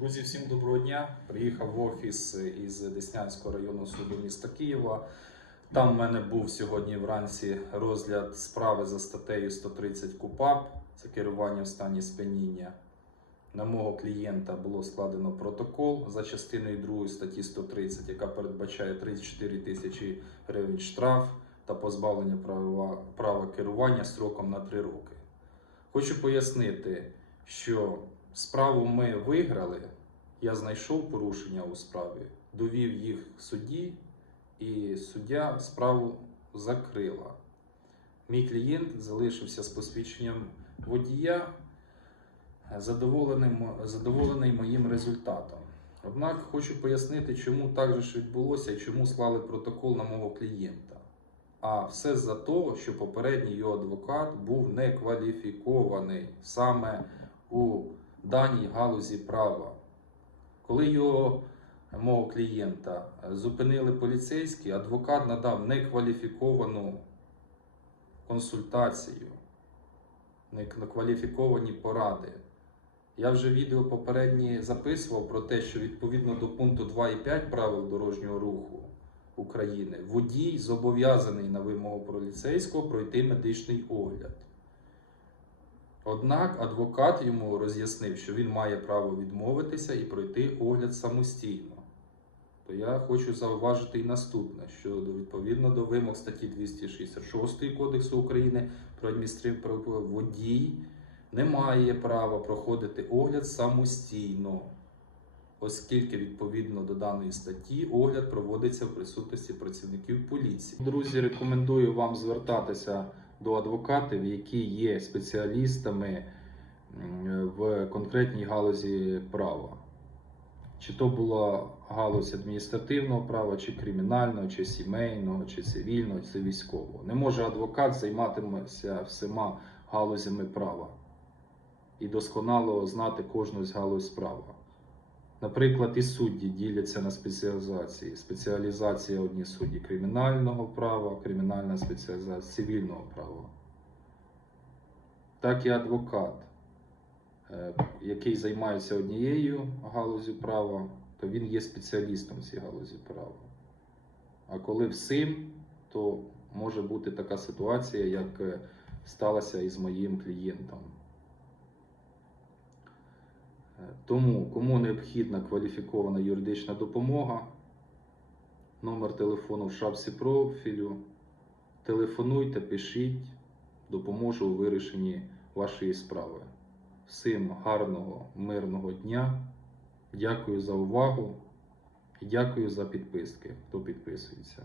Друзі, всім доброго дня. Приїхав в офіс із Деснянського районного суду міста Києва. Там в мене був сьогодні вранці розгляд справи за статтею 130 КУПАП, це керування в стані сп'яніння. На мого клієнта було складено протокол за частиною 2 статті 130, яка передбачає 34 тисячі гривень штраф та позбавлення права, права керування строком на 3 роки. Хочу пояснити, що справу ми виграли. Я знайшов порушення у справі, довів їх судді, і суддя справу закрила. Мій клієнт залишився з посвідченням водія, задоволений, моїм результатом. Однак хочу пояснити, чому так же ж відбулося і чому склали протокол на мого клієнта. А все за того, що попередній його адвокат був некваліфікований саме у даній галузі права. Коли його мого клієнта зупинили поліцейські, адвокат надав некваліфіковану консультацію, некваліфіковані поради. Я вже відео попередні записував про те, що відповідно до пункту 2.5 правил дорожнього руху України водій зобов'язаний на вимогу поліцейського пройти медичний огляд. Однак адвокат йому роз'яснив, що він має право відмовитися і пройти огляд самостійно. То я хочу зауважити і наступне, що відповідно до вимог статті 266 Кодексу України про адміністративне право водій не має права проходити огляд самостійно, оскільки відповідно до даної статті огляд проводиться в присутності працівників поліції. Друзі, рекомендую вам звертатися до адвокатів, які є спеціалістами в конкретній галузі права. Чи то була галузь адміністративного права, чи кримінального, чи сімейного, чи цивільного, чи військового. Не може адвокат займатися всіма галузями права і досконало знати кожну з галузь права. Наприклад, і судді діляться на спеціалізації. Спеціалізація одні судді кримінального права, кримінальна спеціалізація цивільного права. Так і адвокат, е, який займається однією галузю права, то він є спеціалістом цій галузі права. А коли всім, то може бути така ситуація, як е, сталося із моїм клієнтом. Тому, кому необхідна кваліфікована юридична допомога, номер телефону в шапці профілю. Телефонуйте, пишіть, допоможу у вирішенні вашої справи. Всім гарного, мирного дня. Дякую за увагу і дякую за підписки, хто підписується.